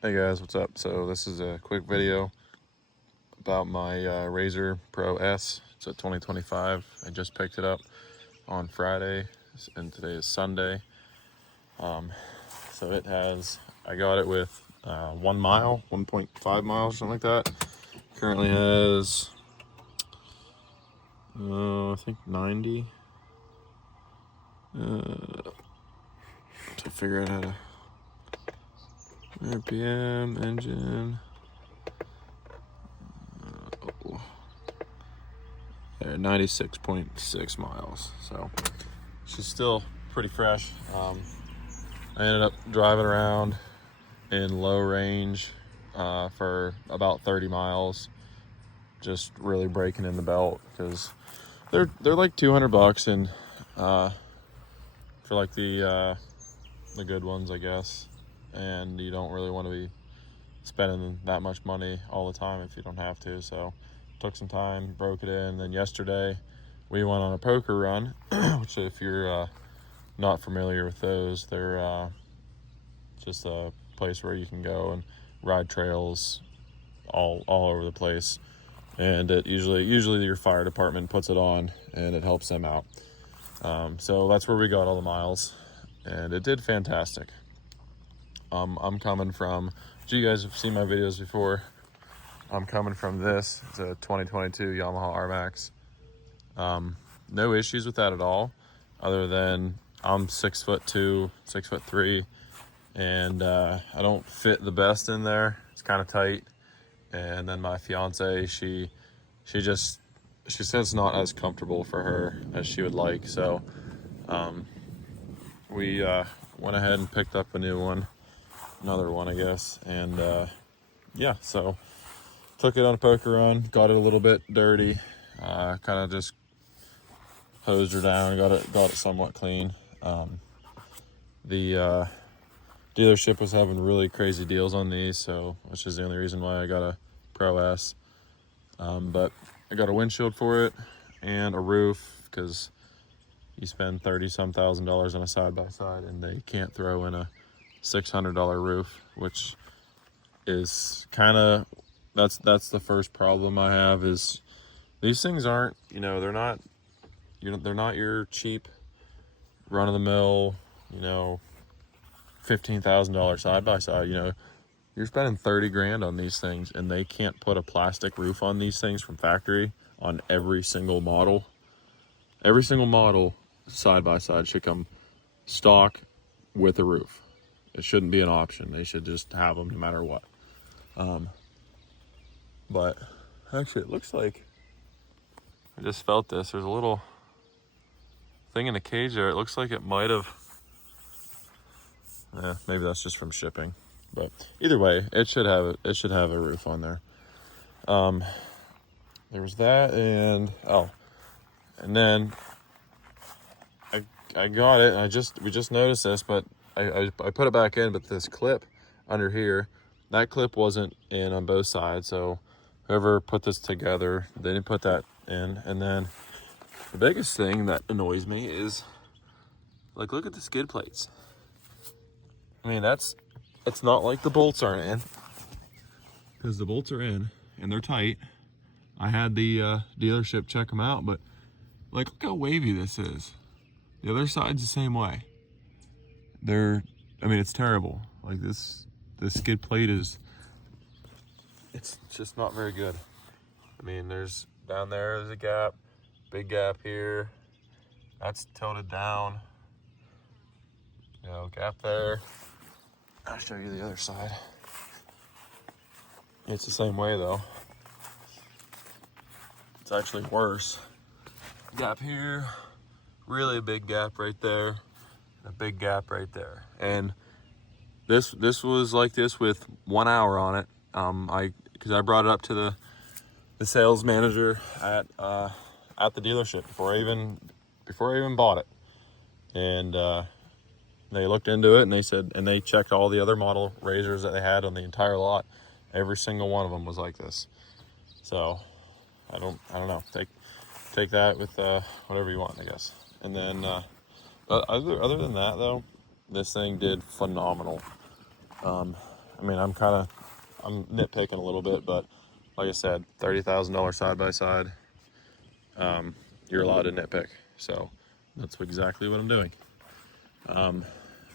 Hey guys, what's up? So this is a quick video about my RZR PRO S. It's a 2025. I just picked it up on Friday and today is Sunday. So it has, I got it with 1 mile, 1.5 miles, something like that. Currently has, I think 90. To figure out how to, RPM, engine. There, 96.6 miles. So she's still pretty fresh. I ended up driving around in low range for about 30 miles, just really breaking in the belt because they're like $200 and for like the good ones, I guess. And you don't really want to be spending that much money all the time if you don't have to. So took some time, broke it in. Then yesterday we went on a poker run, which if you're not familiar with those, they're just a place where you can go and ride trails all over the place. And it usually your fire department puts it on and it helps them out. So that's where we got all the miles, and it did fantastic. I'm coming from, you guys have seen my videos before. I'm coming from this. It's a 2022 Yamaha R-Max. No issues with that at all, other than I'm 6'2", 6'3", and I don't fit the best in there. It's kind of tight. And then my fiance, she says it's not as comfortable for her as she would like. So we went ahead and picked up a new one, another one, I guess. And yeah, so took it on a poker run, got it a little bit dirty, kind of just hosed her down, got it somewhat clean. The dealership was having really crazy deals on these, so which is the only reason why I got a Pro S. But I got a windshield for it and a roof, because you spend $30-some thousand on a side-by-side and they can't throw in a $600 roof, which is kind of, that's the first problem I have. Is these things aren't, they're not your cheap run-of-the-mill, $15,000 side-by-side. You're spending 30 grand on these things, and they can't put a plastic roof on these things from factory on every single model. Every single model side-by-side should come stock with a roof. It shouldn't be an option. They should just have them no matter what. But actually, it looks like I just felt this. There's a little thing in the cage there. It looks like it might have, maybe that's just from shipping. But either way, it should have a roof on there. There was that, and then I got it, and we just noticed this, but I put it back in, but this clip under here, that clip wasn't in on both sides. So whoever put this together, they didn't put that in. And then the biggest thing that annoys me is, like, look at the skid plates. I mean, it's not like the bolts aren't in, because the bolts are in and they're tight. I had the dealership check them out, but like, look how wavy this is. The other side's the same way. It's terrible. Like, this skid plate it's just not very good. I mean, there's a gap, big gap here. That's tilted down. Gap there. I'll show you the other side. It's the same way though. It's actually worse. Gap here, really big gap right there, and a big gap right there. And this was like this with 1 hour on it. Because I brought it up to the sales manager at the dealership before I even bought it, and they looked into it, and they said, and they checked all the other model RZRs that they had on the entire lot. Every single one of them was like this. So I don't know. Take that with whatever you want, I guess. And then other than that though, this thing did phenomenal. I mean, I'm nitpicking a little bit, but like I said, $30,000 side-by-side, you're allowed to nitpick. So that's exactly what I'm doing.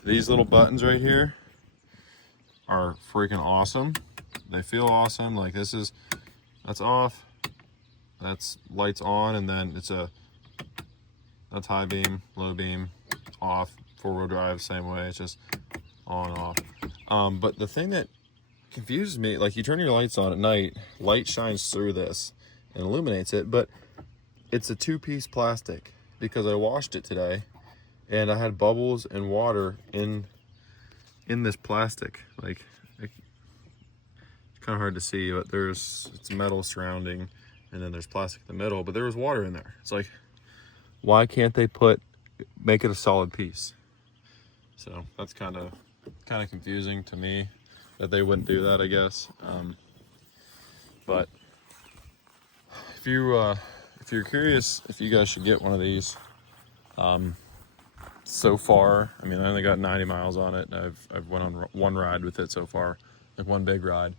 These little buttons right here are freaking awesome. They feel awesome. Like that's off, that's lights on, and then that's high beam, low beam, off, 4-wheel drive, same way, it's just on and off. But the thing that confuses me, like you turn your lights on at night, light shines through this and illuminates it, but it's a 2-piece plastic because I washed it today and I had bubbles and water in this plastic. Like, it's kind of hard to see, but it's metal surrounding, and then there's plastic in the middle, but there was water in there. It's like, why can't they make it a solid piece? So that's kind of confusing to me that they wouldn't do that, I guess. But if you're curious if you guys should get one of these, so far, I mean, I only got 90 miles on it. I've went on one ride with it so far, like one big ride.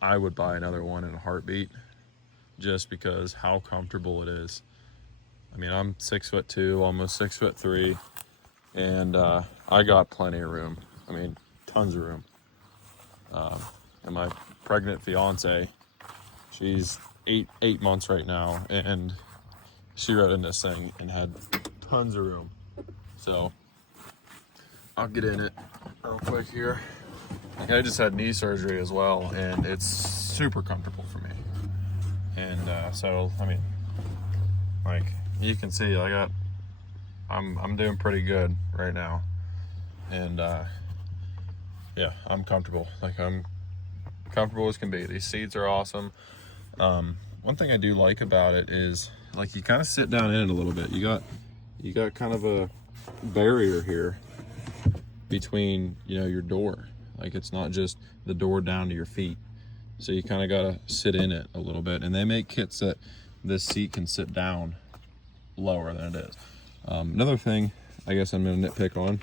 I would buy another one in a heartbeat, just because how comfortable it is. I mean, I'm 6'2", almost 6'3", and I got plenty of room. I mean, tons of room. And my pregnant fiance, she's eight months right now, and she rode in this thing and had tons of room. So I'll get in it real quick here. Like, I just had knee surgery as well, and it's super comfortable for me. And so I mean, like you can see, I'm doing pretty good right now, and yeah, I'm comfortable. Like, I'm comfortable as can be. These seats are awesome. One thing I do like about it is, like, you kind of sit down in it a little bit. You got kind of a barrier here between, your door. Like, it's not just the door down to your feet. So you kind of got to sit in it a little bit. And they make kits that this seat can sit down lower than it is. Another thing I guess I'm going to nitpick on,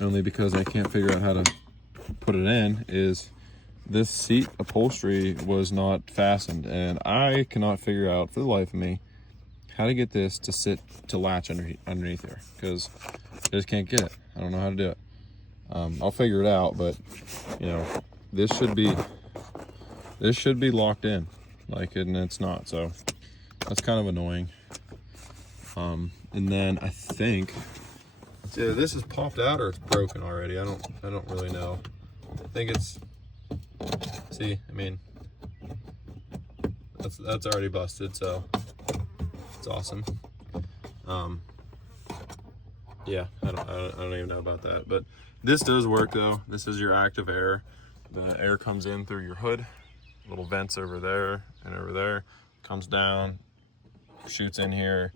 only because I can't figure out how to put it in, is this seat upholstery was not fastened. And I cannot figure out for the life of me how to get this to latch underneath here, because I just can't get it. I don't know how to do it. I'll figure it out, but this should be locked in, and it's not. So that's kind of annoying. And then I think it's either this is popped out or it's broken already. I don't really know. I think it's, see, I mean, that's already busted, so it's awesome. Yeah, I don't even know about that, but this does work though. This is your active air. The air comes in through your hood, little vents over there and over there, comes down, shoots in here,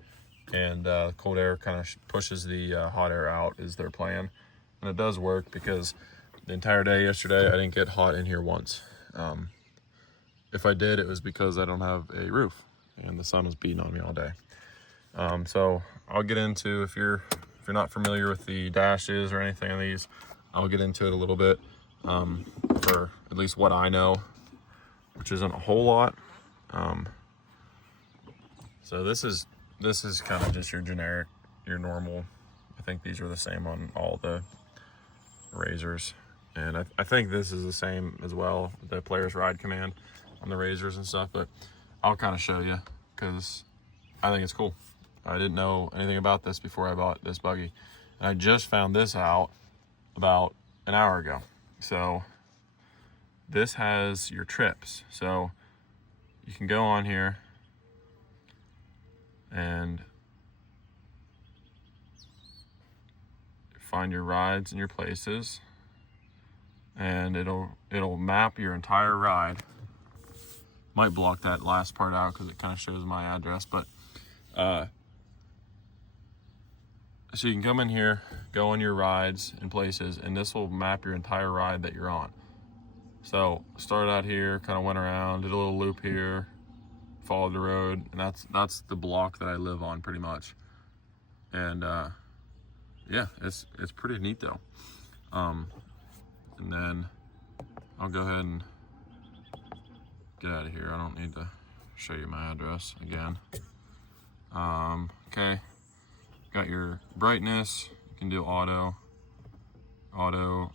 and cold air kind of pushes the hot air out, is their plan. And it does work, because the entire day yesterday I didn't get hot in here once. If I did, it was because I don't have a roof and the sun was beating on me all day. So I'll get into, if you're not familiar with the dashes or anything on these, I'll get into it a little bit, for at least what I know, which isn't a whole lot. So this is kind of just your generic, your normal. I think these are the same on all the RZRs, and I think this is the same as well, the Polaris ride command on the RZRs and stuff, but I'll kind of show you because I think it's cool. I didn't know anything about this before I bought this buggy, and I just found this out about an hour ago. So this has your trips, so you can go on here and find your rides and your places, and it'll map your entire ride. Might block that last part out because it kind of shows my address, but so you can come in here, go on your rides and places, and this will map your entire ride that you're on. So started out here, kind of went around, did a little loop here, followed the road, and that's the block that I live on pretty much. And yeah, it's pretty neat though. And then I'll go ahead and get out of here. I don't need to show you my address again. Okay, got your brightness. You can do auto,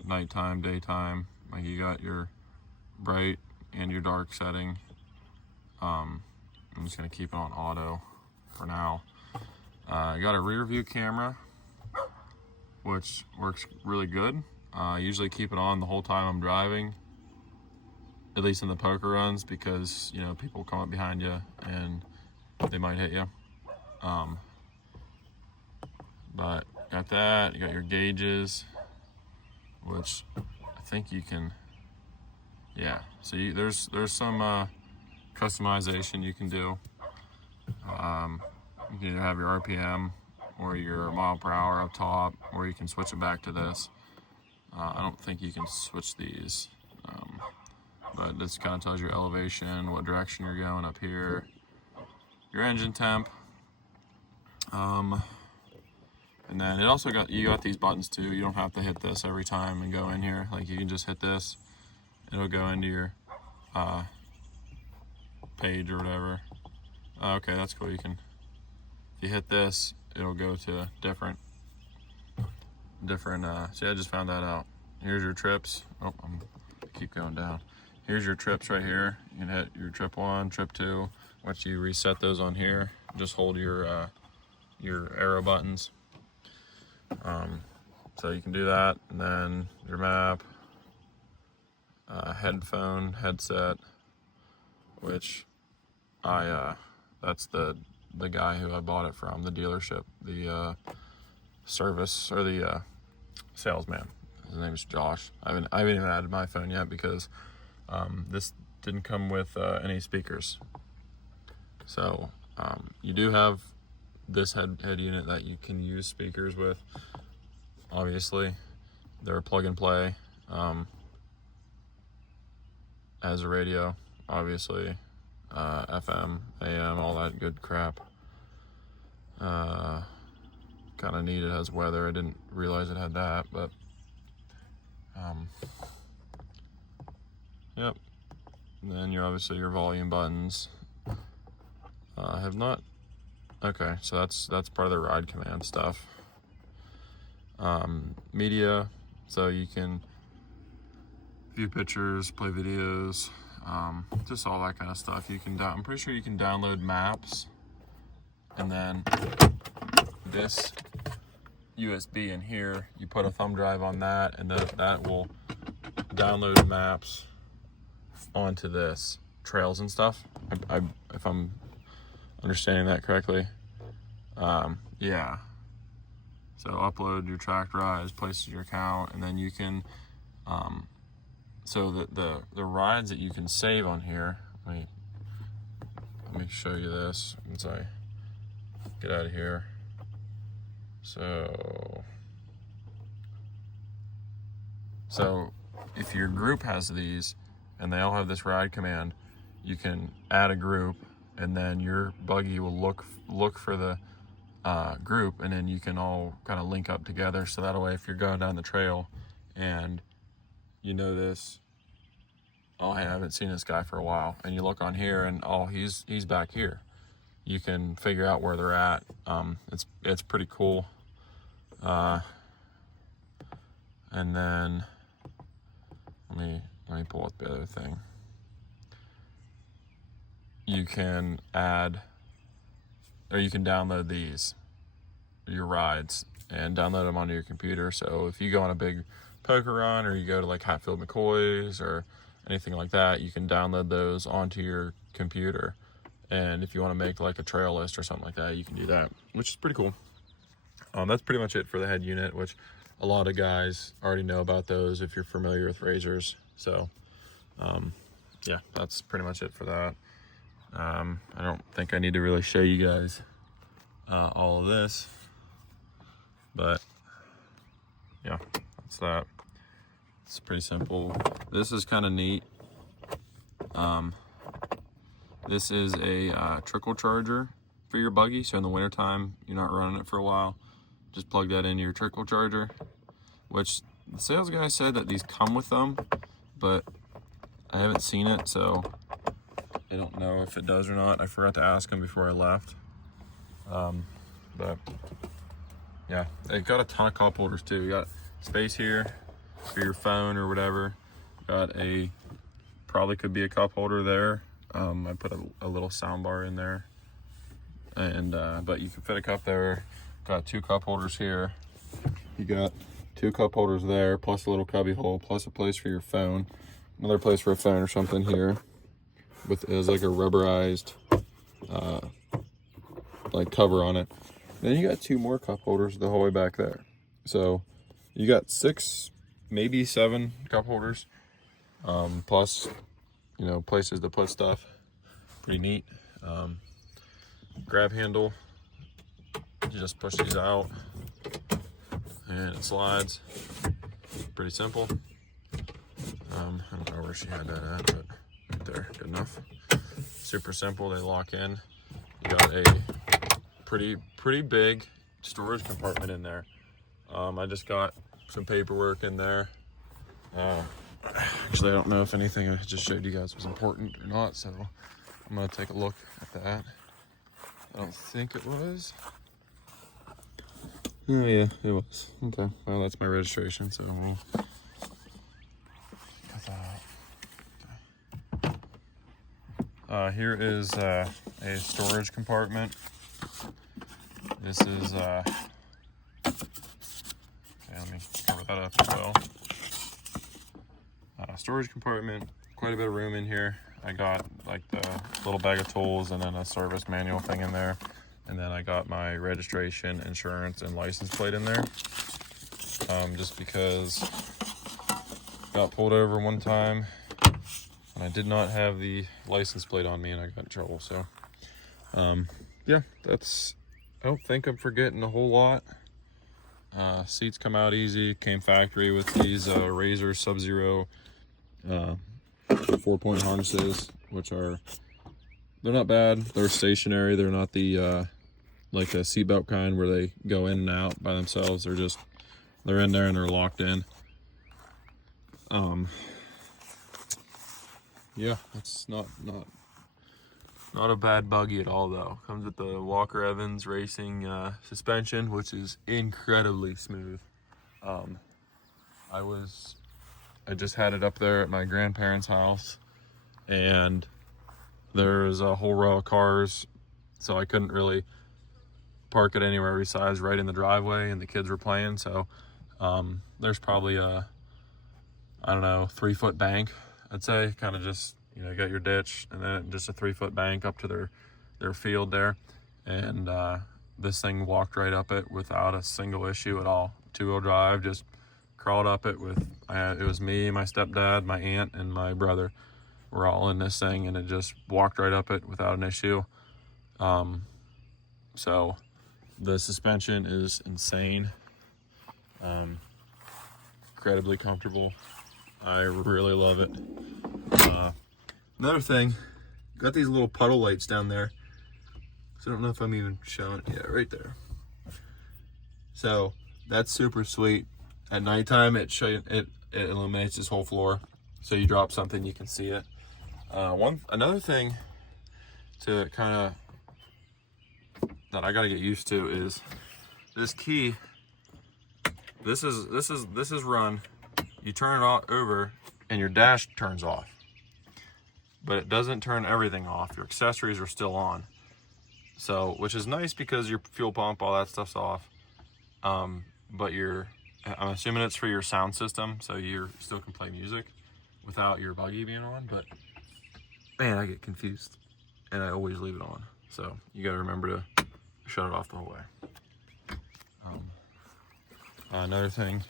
nighttime, daytime. Like you got your bright and your dark setting. I'm just gonna keep it on auto for now. I got a rear view camera, which works really good. I usually keep it on the whole time I'm driving, at least in the poker runs, because you know people come up behind you and they might hit you. But got that. You got your gauges, which I think you can. Yeah. So there's some customization you can do. You can either have your RPM or your mile per hour up top, or you can switch it back to this. I don't think you can switch these, but this kind of tells you elevation, what direction you're going up here, your engine temp, and then it also you got these buttons too. You don't have to hit this every time and go in here. Like you can just hit this, it'll go into your page or whatever. Okay, that's cool. You can, if you hit this, it'll go to different. See, I just found that out. Here's your trips. Oh, keep going down. Here's your trips right here. You can hit your trip 1, trip 2. Once you reset those on here, just hold your arrow buttons. So you can do that, and then your map, headset, which that's the guy who I bought it from, the dealership, the service, or the salesman. His name is Josh. I haven't even added my phone yet because this didn't come with any speakers. So you do have this head unit that you can use speakers with. Obviously, they're plug and play. As a radio, obviously, FM, AM, all that good crap. Kind of neat. It has weather. I didn't realize it had that, but yep. And then obviously your volume buttons. I have not. Okay, so that's part of the ride command stuff. Media, so you can view pictures, play videos, just all that kind of stuff. You can I'm pretty sure you can download maps, and then this USB in here, you put a thumb drive on that, and that will download maps onto this, trails and stuff. If I'm understanding that correctly. Yeah. So upload your tracked rides, places your account, and then you can, so the rides that you can save on here, let me show you this once I get out of here. So if your group has these and they all have this ride command, you can add a group, and then your buggy will look for the group, and then you can all kind of link up together. So that way, if you're going down the trail and you notice, oh, hey, I haven't seen this guy for a while, and you look on here and oh, he's back here, you can figure out where they're at. It's pretty cool. And then let me pull up the other thing. You can add, or you can download these, your rides, and download them onto your computer. So if you go on a big poker run, or you go to like Hatfield McCoy's or anything like that, you can download those onto your computer. And if you want to make like a trail list or something like that, you can do that, which is pretty cool. That's pretty much it for the head unit, which a lot of guys already know about those if you're familiar with razors. So yeah, that's pretty much it for that. I don't think I need to really show you guys all of this, but yeah, that's that. It's pretty simple. This is kind of neat. This is a trickle charger for your buggy, so in the wintertime you're not running it for a while, just plug that into your trickle charger, which The sales guy said that these come with them, but I haven't seen it, so I don't know if it does or not. I forgot to ask him before I left. But yeah, they got a ton of cup holders too. You got space here for your phone or whatever. Got a, probably could be a cup holder there. I put a little sound bar in there, and but you can fit a cup there. Got 2 cup holders here. You got 2 cup holders there, plus a little cubby hole, plus a place for your phone. Another place for a phone or something here. With is like a rubberized like cover on it. Then you got 2 more cup holders the whole way back there. So you got 6, maybe 7 cup holders. Plus, you know, places to put stuff. Pretty neat. Grab handle. You just push these out and it slides. Pretty simple. I don't know where she had that at, but right there, good enough. Super simple, they lock in. You got a pretty big storage compartment in there. I just got some paperwork in there. Actually, I don't know if anything I just showed you guys was important or not, so I'm gonna take a look at that. I don't think it was. Oh yeah, it was. Okay, well that's my registration, so we'll cut that out. Okay. Here is a storage compartment. This is, okay, let me cover that up as well. Storage compartment, quite a bit of room in here. I got like the little bag of tools and then a service manual thing in there. And then I got my registration, insurance, and license plate in there. Just because I got pulled over one time and I did not have the license plate on me and I got in trouble. So, yeah, that's, I don't think I'm forgetting a whole lot. Seats come out easy, came factory with these RZR Sub-Zero 4-point harnesses, which are, they're not bad. They're stationary. They're not the like a seatbelt kind where they go in and out by themselves. They're just, they're in there and they're locked in. Yeah, that's not a bad buggy at all though. Comes with the Walker Evans Racing suspension, which is incredibly smooth. I just had it up there at my grandparents' house, and there's a whole row of cars, so I couldn't really park it anywhere besides right in the driveway, and the kids were playing. So there's probably a, I don't know, 3-foot bank, I'd say, kind of just, you know, you got your ditch and then just a 3-foot bank up to their field there. And this thing walked right up it without a single issue at all. 2-wheel drive, just crawled up it with, it was me, my stepdad, my aunt, and my brother. We're all in this thing, and it just walked right up it without an issue. So the suspension is insane. Incredibly comfortable. I really love it. Another thing, got these little puddle lights down there. So I don't know if I'm even showing, yeah, right there. So that's super sweet. At nighttime, it illuminates this whole floor. So you drop something, you can see it. Another thing to kind of, that I got to get used to is this key. This is run. You turn it over and your dash turns off, but it doesn't turn everything off. Your accessories are still on. So, which is nice because your fuel pump, all that stuff's off. But I'm assuming it's for your sound system, so you still can play music without your buggy being on. But man, I get confused, and I always leave it on. So you got to remember to shut it off the whole way. Another thing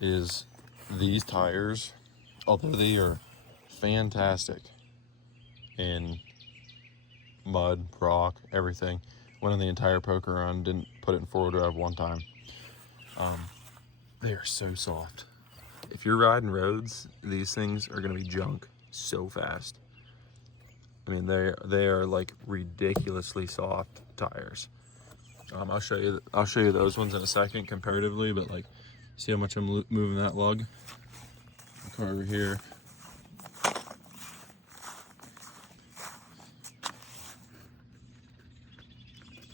is these tires, although they are fantastic in mud, rock, everything, went on the entire poker run, didn't put it in 4-wheel drive one time. They are so soft. If you're riding roads, these things are gonna be junk so fast. I mean, they are like ridiculously soft tires. I'll show you those ones in a second comparatively, but like See how much I'm moving that lug? Car over here.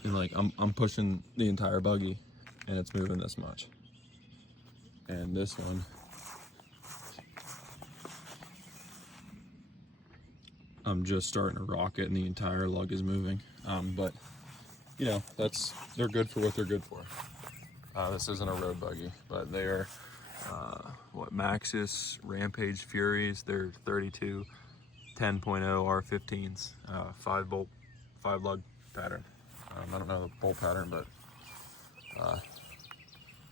And like I'm pushing the entire buggy and it's moving this much. And this one, I'm just starting to rock it and the entire lug is moving. But you know, they're good for what they're good for. This isn't a road buggy, but they are Maxxis Rampage Furies. They're 32 10.0 R15s, 5-bolt, 5-lug pattern. I don't know the bolt pattern, but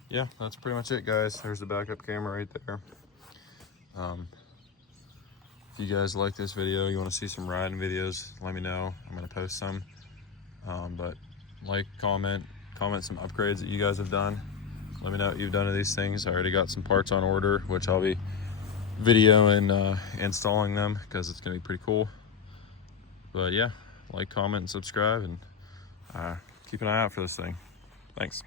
yeah, that's pretty much it, guys. There's the backup camera right there. If you guys like this video, you want to see some riding videos, let me know. I'm going to post some. But like, comment some upgrades that you guys have done. Let me know what you've done to these things. I already got some parts on order, which I'll be videoing installing them because it's going to be pretty cool. But yeah, like, comment, and subscribe, and keep an eye out for this thing. Thanks.